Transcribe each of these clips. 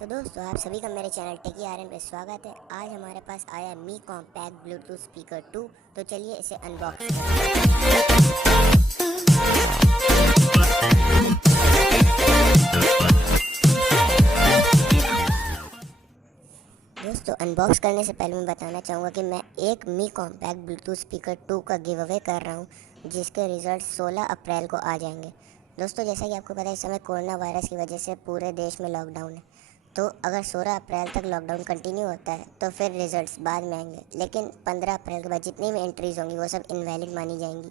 तो दोस्तों आप सभी का मेरे चैनल टेकी आर्यन पे स्वागत है। आज हमारे पास आया मी कॉम्पैक्ट ब्लूटूथ स्पीकर 2। तो चलिए इसे अनबॉक्स करते हैं। दोस्तों अनबॉक्स करने से पहले मैं बताना चाहूँगा कि मैं एक मी कॉम्पैक्ट ब्लूटूथ स्पीकर 2 का गिव अवे कर रहा हूँ, जिसके रिजल्ट 16 अप्रैल को आ जाएंगे। दोस्तों जैसा कि आपको पता है, इस समय कोरोना वायरस की वजह से पूरे देश में लॉकडाउन है। तो अगर 16 अप्रैल तक लॉकडाउन कंटिन्यू होता है तो फिर रिजल्ट्स बाद में आएंगे, लेकिन 15 अप्रैल के बाद जितनी भी एंट्रीज होंगी वो सब इनवैलिड मानी जाएंगी।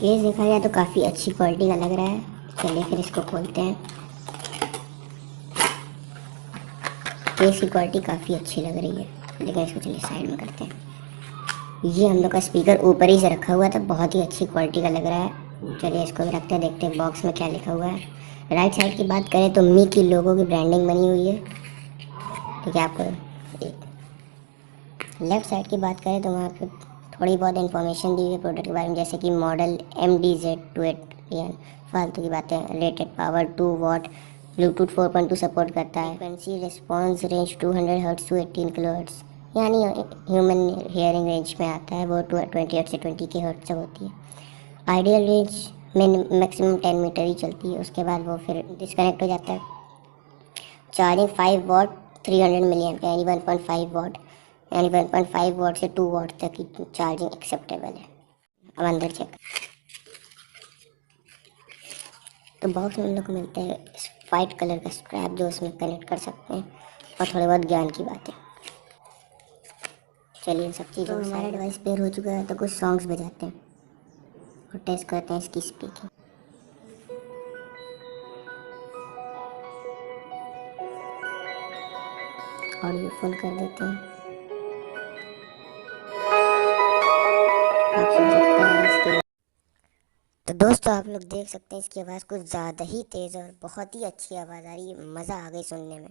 केस देखा जाए तो काफ़ी अच्छी क्वालिटी का लग रहा है। चलिए फिर इसको खोलते हैं। केस की क्वालिटी काफ़ी अच्छी लग रही है, लेकिन इसको चलिए साइड में करते हैं। ये हम लोग का स्पीकर ऊपर ही से रखा हुआ था, बहुत ही अच्छी क्वालिटी का लग रहा है। चलिए इसको भी रखते हैं, देखते हैं बॉक्स में क्या लिखा हुआ है। राइट साइड की बात करें तो मी की लोगों की ब्रांडिंग बनी हुई है, ठीक है। आपको लेफ़्ट साइड की बात करें तो वहाँ पे थोड़ी बहुत इन्फॉर्मेशन दी हुई है प्रोडक्ट के बारे में, जैसे कि मॉडल MDZ28, फालतू की बातें। Rated power 2 watt, Bluetooth 4.2 support करता है। Frequency response range 200 hertz to 18 kilo hertz, यानी ह्यूमन हेयरिंग रेंज में आता है। वो 28 से 20 के हर्ट्ज तक होती है। आइडियल रेंज में मैक्सिमम 10 मीटर ही चलती है, उसके बाद वो फिर डिस्कनेक्ट हो जाता है। चार्जिंग 5 वाट 300 मिली एम्प, यानी 1.5 वाट, यानी 1.5 वाट से 2 वाट तक की चार्जिंग एक्सेप्टेबल है। अब अंदर चेक। तो बॉक्स में हम लोग को मिलता है वाइट कलर का स्ट्रैप, जो उसमें कनेक्ट कर सकते हैं, और थोड़े बहुत ज्ञान की बातें। चलिए इन सब चीज़ों तो हमारा डिवाइस पेयर हो चुका है, तो कुछ सॉन्ग्स बजाते हैं और टेस्ट करते हैं इसकी स्पीकिंग। ऑडियो फुल कर देते हैं। आप सुन सकते हैं इसकी। तो दोस्तों आप लोग देख सकते हैं इसकी आवाज़ कुछ ज़्यादा ही तेज़ और बहुत ही अच्छी आवाज़ आ रही है। मज़ा आ गई सुनने में।